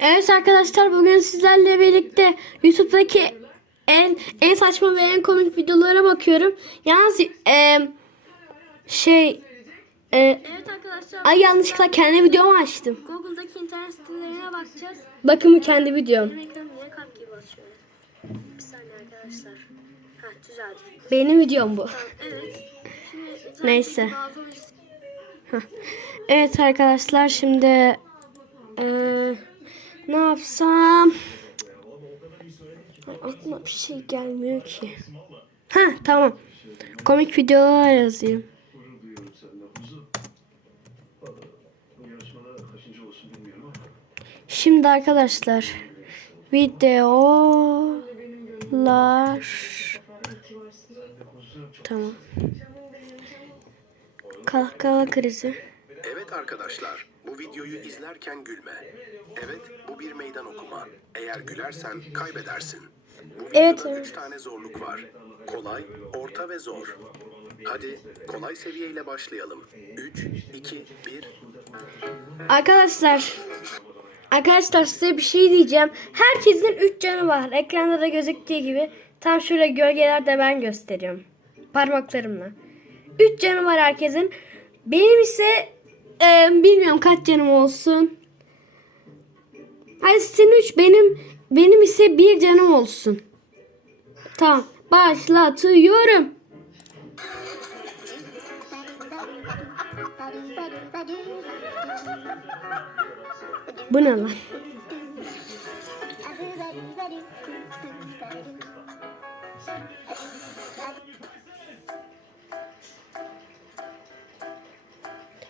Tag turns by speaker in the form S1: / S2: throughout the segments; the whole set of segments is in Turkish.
S1: Evet arkadaşlar bugün sizlerle birlikte YouTube'daki en en saçma ve en komik videolara bakıyorum. Yalnız e, şey e,
S2: Evet arkadaşlar.
S1: ay yanlışlıkla kendi videomu açtım.
S2: Google'daki internet sitelerine bakacağız.
S1: Bakın bu kendi videom.
S2: Benim ekranım niye kalp gibi açıyor? Bir saniye arkadaşlar. Ha düzeldi.
S1: Benim videom bu.
S2: Evet. Şimdi
S1: Neyse. Evet arkadaşlar şimdi e, ne yapsam? Aklıma bir şey gelmiyor ki. Ha tamam. Komik videolar yazayım. Şimdi arkadaşlar videolar tamam. Kahkaha krizi.
S3: Evet arkadaşlar, bu videoyu izlerken gülme. Evet, bu bir meydan okuma. Eğer gülersen kaybedersin. Bu videoda
S1: Evet,
S3: üç
S1: evet.
S3: tane zorluk var. Kolay, orta ve zor. Hadi kolay seviyeyle başlayalım. 3, 2, 1.
S1: Arkadaşlar Arkadaşlar size bir şey diyeceğim. Herkesin 3 canı var. Ekranda da gözüktüğü gibi. Tam şöyle gölgelerde ben gösteriyorum. Parmaklarımla. 3 canı var herkesin. Benim ise e, bilmiyorum kaç canım olsun. Hadi sizin 3 benim benim ise 1 canım olsun. Tamam. Başlatıyorum. Bu ne lan?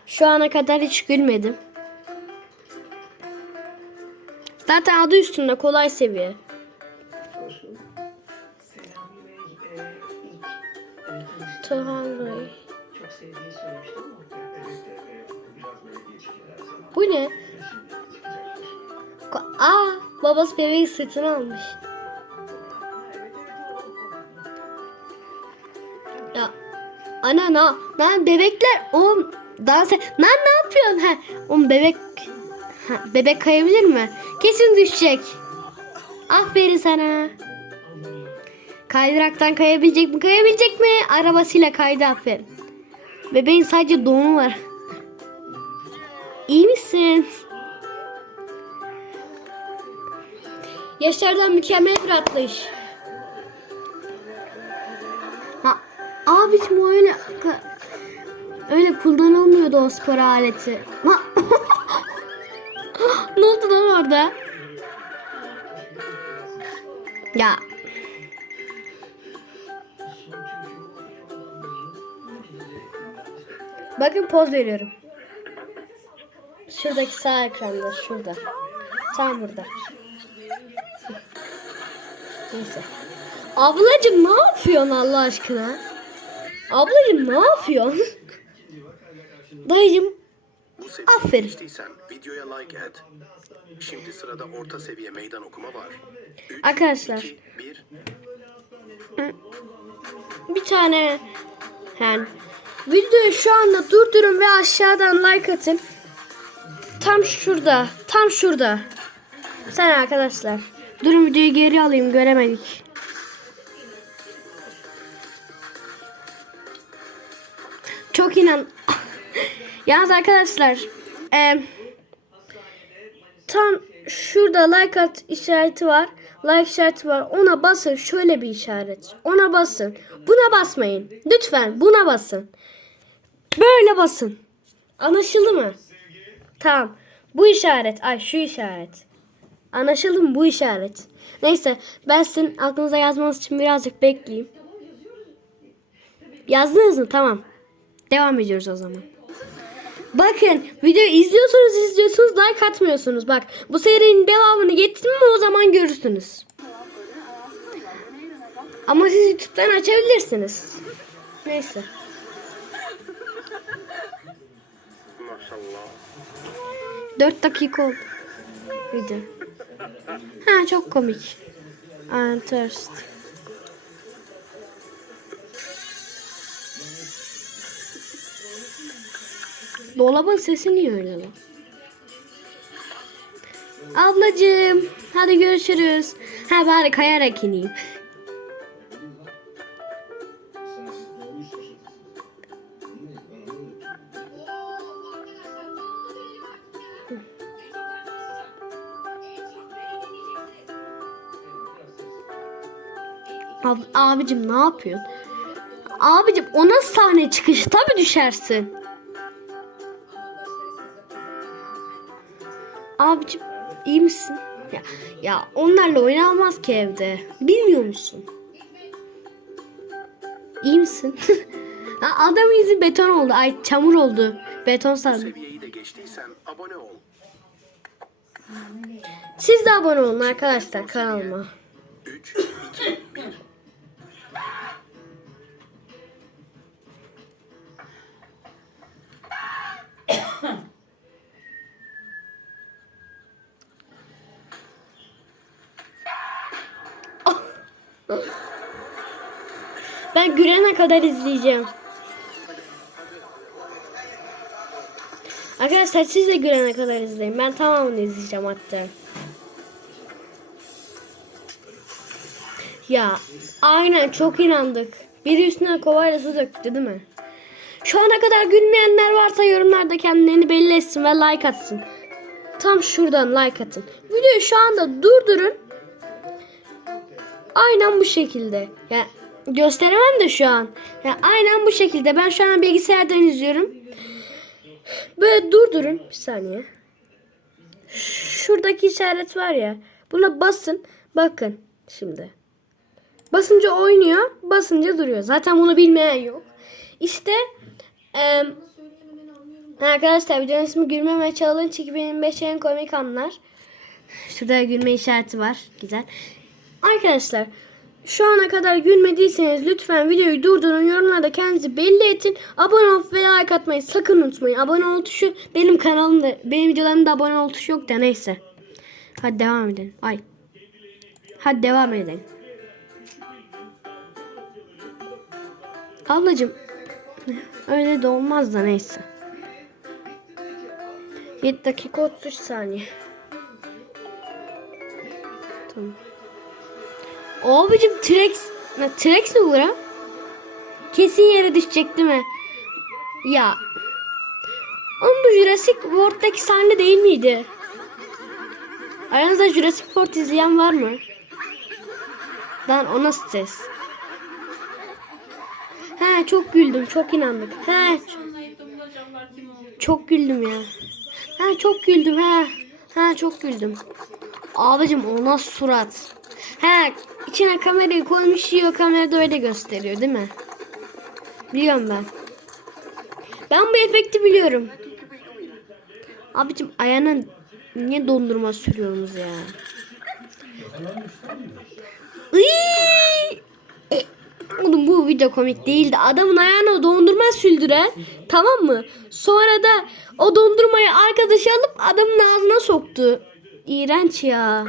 S1: Şu ana kadar hiç gülmedim. Zaten adı üstünde kolay seviye.
S4: Ama
S1: Bu ne? Aa, babası bebeği sırtına almış. Ya ana na, lan bebekler oğlum dans et. Lan ne yapıyorsun? Ha, oğlum bebek ha, bebek kayabilir mi? Kesin düşecek. Aferin sana. Kaydıraktan kayabilecek mi? Kayabilecek mi? Arabasıyla kaydı aferin. Bebeğin sadece donu var. İyi misin? Yaşar'dan mükemmel bir atlayış. Ha, abicim öyle öyle kullanılmıyordu o spor aleti. Ha. ne oldu lan orada? Ya. Bakın poz veriyorum. Şuradaki sağ ekranda şurada. Tam burada. Neyse. Ablacım ne yapıyorsun Allah aşkına? Ablacım ne yapıyorsun? Dayıcım
S3: Bu seviyeyi
S1: Aferin.
S3: geçtiysen videoya like et. Şimdi sırada orta seviye meydan okuma var. 3,
S1: Arkadaşlar.
S3: 2, 1.
S1: bir tane yani videoyu şu anda durdurun ve aşağıdan like atın. Tam şurada. Tam şurada. Sen arkadaşlar. Durun videoyu geri alayım göremedik. Çok inan. Yalnız arkadaşlar. E, tam şurada like at işareti var. Like işareti var. Ona basın. Şöyle bir işaret. Ona basın. Buna basmayın. Lütfen buna basın. Böyle basın. Anlaşıldı mı? Tamam. Bu işaret. Ay şu işaret. Anlaşıldı mı bu işaret? Neyse ben sizin aklınıza yazmanız için birazcık bekleyeyim. Yazdınız mı? Tamam. Devam ediyoruz o zaman. Bakın videoyu izliyorsunuz izliyorsunuz like atmıyorsunuz. Bak bu serinin devamını getirdim mi o zaman görürsünüz. Ama siz YouTube'dan açabilirsiniz. Neyse.
S3: Maşallah.
S1: 4 dakika oldu. Video. Ha çok komik. I'm Dolabın sesi niye öyle lan? Ablacığım hadi görüşürüz. Ha bari kayarak ineyim. Ab abicim ne yapıyorsun? Abicim o nasıl sahne çıkışı? Tabii düşersin. Abicim iyi misin? Ya, ya onlarla oynanmaz ki evde. Bilmiyor musun? İyi misin? Adam izi beton oldu. Ay çamur oldu. Beton
S3: ol.
S1: Siz de abone olun arkadaşlar kanalıma.
S3: 3,
S1: Ben gülene kadar izleyeceğim. Arkadaşlar siz de gülene kadar izleyin. Ben tamamını izleyeceğim hatta. Ya aynen çok inandık. Biri üstüne kovayla su döktü değil mi? Şu ana kadar gülmeyenler varsa yorumlarda kendilerini belli etsin ve like atsın. Tam şuradan like atın. Videoyu şu anda durdurun. Aynen bu şekilde. Ya gösteremem de şu an. Ya aynen bu şekilde. Ben şu an bilgisayardan izliyorum. Böyle durdurun bir saniye. Şuradaki işaret var ya. Buna basın. Bakın şimdi. Basınca oynuyor, basınca duruyor. Zaten bunu bilmeyen yok. İşte em, arkadaşlar videonun ismi Gülme ve Challenge 2025 en komik anlar. Şurada gülme işareti var. Güzel. Arkadaşlar şu ana kadar gülmediyseniz lütfen videoyu durdurun. Yorumlarda kendinizi belli edin. Abone olup ve like atmayı sakın unutmayın. Abone ol tuşu benim kanalımda, benim videolarımda abone ol tuşu yok da neyse. Hadi devam edelim. Ay. Hadi devam edelim. Ablacım öyle de olmaz da neyse. 7 dakika 33 saniye. Tamam. Abicim T-Rex T-Rex mi bu lan? Kesin yere düşecek değil mi? Ya. Oğlum bu Jurassic World'daki sahne değil miydi? Aranızda Jurassic World izleyen var mı? Lan o nasıl ses? He çok güldüm çok inandık. He çok güldüm ya. He çok güldüm he. He çok güldüm. Abicim o nasıl surat? He içine kamerayı koymuş yiyor kamerada öyle gösteriyor değil mi? Biliyorum ben. Ben bu efekti biliyorum. Abicim ayağına niye dondurma sürüyorsunuz ya? Iiii! E, Oğlum bu video komik değildi. Adamın ayağına dondurma sürdüren tamam mı? Sonra da o dondurmayı arkadaşı alıp adamın ağzına soktu. İğrenç ya.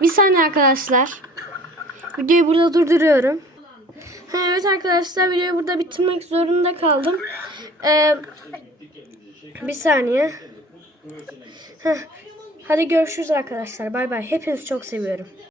S1: Bir saniye arkadaşlar. Videoyu burada durduruyorum. Ha, evet arkadaşlar videoyu burada bitirmek zorunda kaldım. Ee, bir saniye. Heh. Hadi görüşürüz arkadaşlar. Bay bay. Hepinizi çok seviyorum.